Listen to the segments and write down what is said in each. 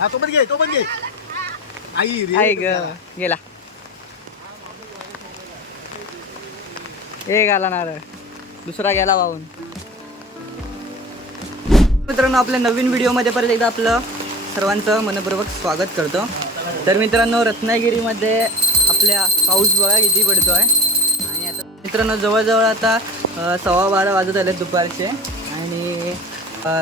हा तो पण घे तो पण घे. आई रे आहे ग गेला. एक आला नारळ दुसरा गेला वाहून. मित्रांनो आपल्या नवीन व्हिडिओमध्ये परत एकदा आपलं सर्वांचं मनपूर्वक स्वागत करतो. तर मित्रांनो रत्नागिरीमध्ये आपल्या पाऊस बघा किती पडतो आहे आणि आता मित्रांनो जवळजवळ आता सव्वा बारा वाजत आले दुपारचे. आणि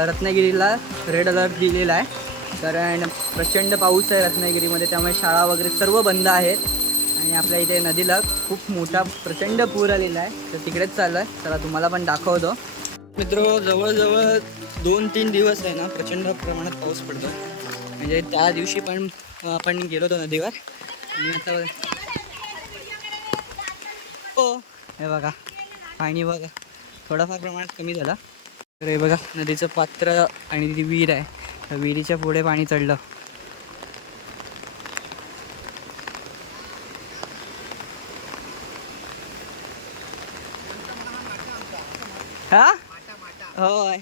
रत्नागिरीला रेड अलर्ट दिलेला आहे. कारण प्रचंड पाऊस आहे रत्नागिरीमध्ये त्यामुळे शाळा वगैरे सर्व बंद आहेत. आणि आपल्या इथे नदीला खूप मोठा प्रचंड पूर आलेला आहे. तर तिकडेच चाललं आहे चला तुम्हाला पण दाखवतो. मित्र जवळजवळ दोन तीन दिवस आहे ना प्रचंड प्रमाणात पाऊस पडतो म्हणजे त्या दिवशी पण आपण गेलो होतो नदीवर. आणि आता हो हे बघा. पाणी बघा. थोडाफार प्रमाणात कमी झाला. तर हे बघा नदीचं पात्र आणि ती विहीर आहे. विहिरीच्या पुढे पाणी चढलं. हा? होय.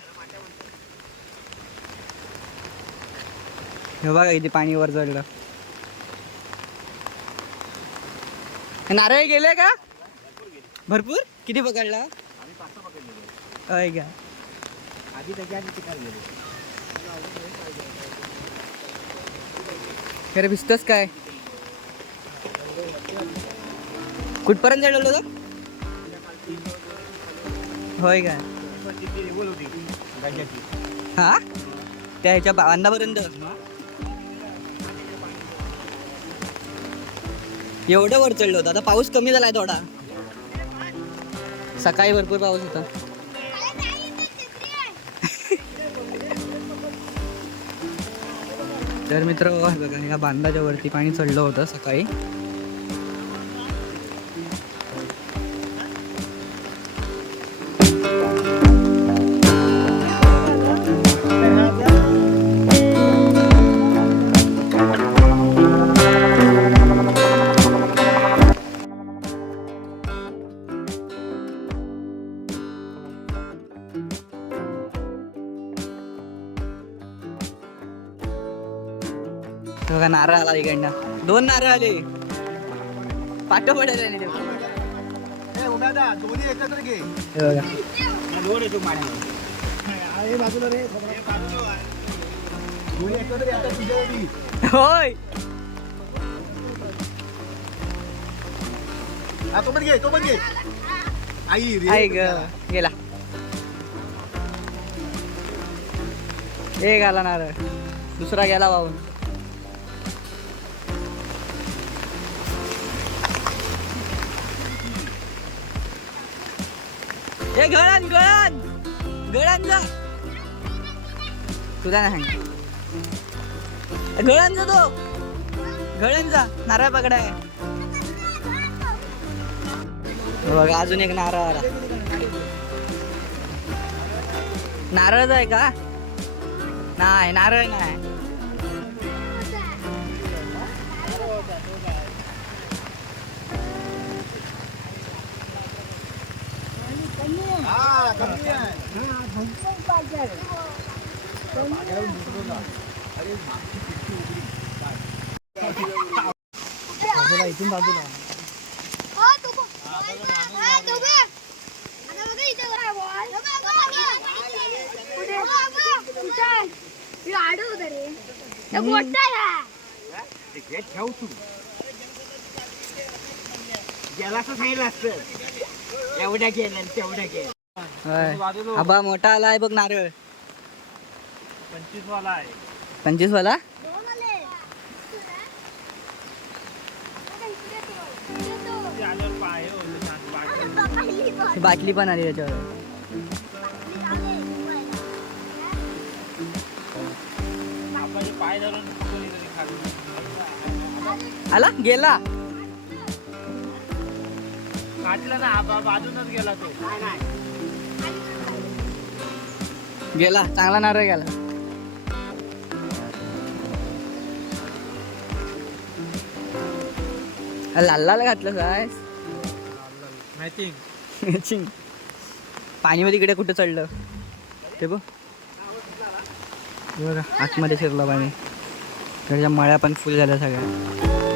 हे बघा इथे पाणी वर चढलं. नारळ गेले का? भरपूर? किती पकडला? का? आधी त्याच्या आधी चिकार गेले अरे भिजतोस काय? कुठपर्यंत चढवलं तर होय काय हा? त्या ह्याच्या बांधापर्यंत एवढं वर चढलं होतं. आता पाऊस कमी झालाय थोडा. सकाळी भरपूर पाऊस होता. तर मित्र बघा ह्या बांधाच्या वरती पाणी चढलं होतं सकाळी. बघा नारळ आला इकडनं. दोन नारळ आले. पाठ पडायला नाही दोन्ही एकत्र घे. हे हे होय. हा तो पण घे तो पण घे. आई रे आहे ग गेला. एक आला नारळ. दुसरा गेला वाहून हे गळण गळण गळण जा तुला नाही सांग गळण जा तो गळण जा नारळ पकडाय बघा अजून एक नारळ आला नारळच आहे का नाही नारळ नाही आहे हा. घे ठेव तू गेला असं सांगितलं असत एवढ्या गेल्या तेवढ्या गेल्या आबा मोठा आला आहे बघ नारळ. पंचवीस वाला आहे. पंचवीस वाला बाटली पण आली त्याच्यावर. आले. आला? गेला? बाजूनच गेला तो. गेला चांगला नारळ गेला. लाल लाल घातलं काय मॅचिंग पाणी मध्ये इकडे कुठं चढलं? ते बघ. बघा आतमध्ये शिरलं पाणी. इकडच्या मळ्या पण फुल झाल्या सगळ्या.